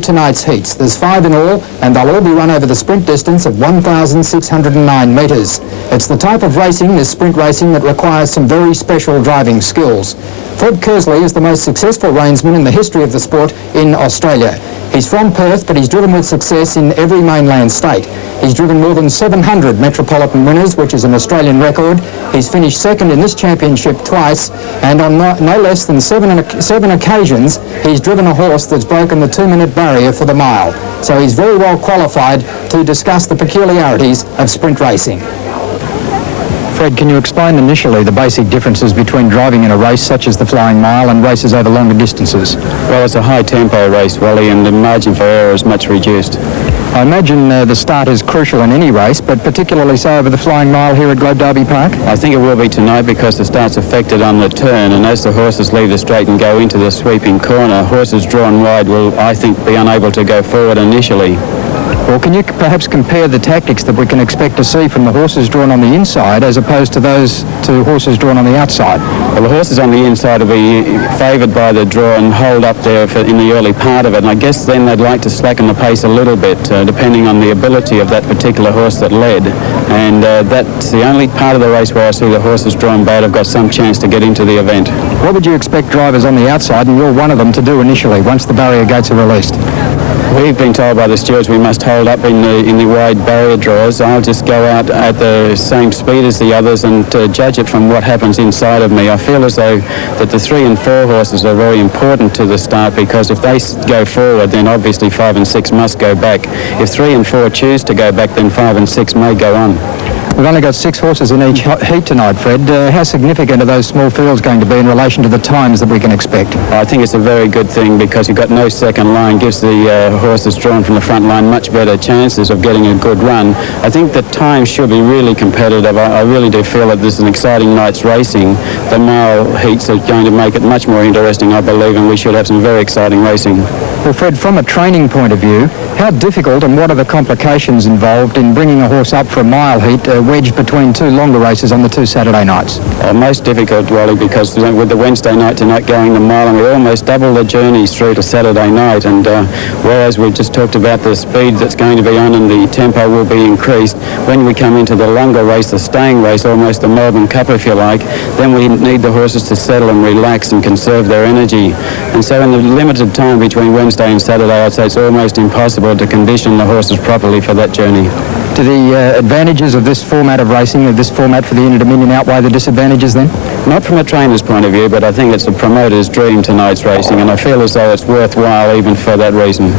Tonight's heats. There's 5 in all, and they'll all be run over the sprint distance of 1,609 metres. It's the type of racing, this sprint racing, that requires some very special driving skills. Fred Kersley is the most successful reinsman in the history of the sport in Australia. He's from Perth, but he's driven with success in every mainland state. He's driven more than 700 metropolitan winners, which is an Australian record. He's finished second in this championship twice, and on no less than seven occasions, he's driven a horse that's broken the 2-minute barrier for the mile. So he's very well qualified to discuss the peculiarities of sprint racing. Fred, can you explain initially the basic differences between driving in a race such as the Flying Mile and races over longer distances? Well, it's a high-tempo race, Wally, and the margin for error is much reduced. I imagine the start is crucial in any race, but particularly so over the Flying Mile here at Globe Derby Park? I think it will be tonight because the start's affected on the turn, and as the horses leave the straight and go into the sweeping corner, horses drawn wide will, I think, be unable to go forward initially. Well, can you perhaps compare the tactics that we can expect to see from the horses drawn on the inside as opposed to those two horses drawn on the outside? Well, the horses on the inside will be favoured by the draw and hold up there in the early part of it, and I guess then they'd like to slacken the pace a little bit, depending on the ability of that particular horse that led. And that's the only part of the race where I see the horses drawn bad have got some chance to get into the event. What would you expect drivers on the outside, and you're one of them, to do initially once the barrier gates are released? We've been told by the stewards we must hold up in the wide barrier draws. I'll just go out at the same speed as the others and judge it from what happens inside of me. I feel as though that the 3 and 4 horses are very important to the start, because if they go forward, then obviously 5 and 6 must go back. If 3 and 4 choose to go back, then 5 and 6 may go on. We've only got 6 horses in each heat tonight, Fred. How significant are those small fields going to be in relation to the times that we can expect? I think it's a very good thing because you've got no second line, gives the horses drawn from the front line much better chances of getting a good run. I think the time should be really competitive. I really do feel that this is an exciting night's racing. The mile heats are going to make it much more interesting, I believe, and we should have some very exciting racing. Well, Fred, from a training point of view, how difficult and what are the complications involved in bringing a horse up for a mile heat wedged between 2 longer races on the 2 Saturday nights? Most difficult, Wally, because with the Wednesday night tonight going the mile, and we almost double the journeys through to Saturday night, and whereas we've just talked about the speed that's going to be on and the tempo will be increased, when we come into the longer race, the staying race, almost the Melbourne Cup if you like, then we need the horses to settle and relax and conserve their energy. And so in the limited time between Wednesday and Saturday, I'd say it's almost impossible to condition the horses properly for that journey. Do the advantages of this format of racing, of this format for the Interdominion, outweigh the disadvantages then? Not from a trainer's point of view, but I think it's a promoter's dream, tonight's racing, and I feel as though it's worthwhile even for that reason.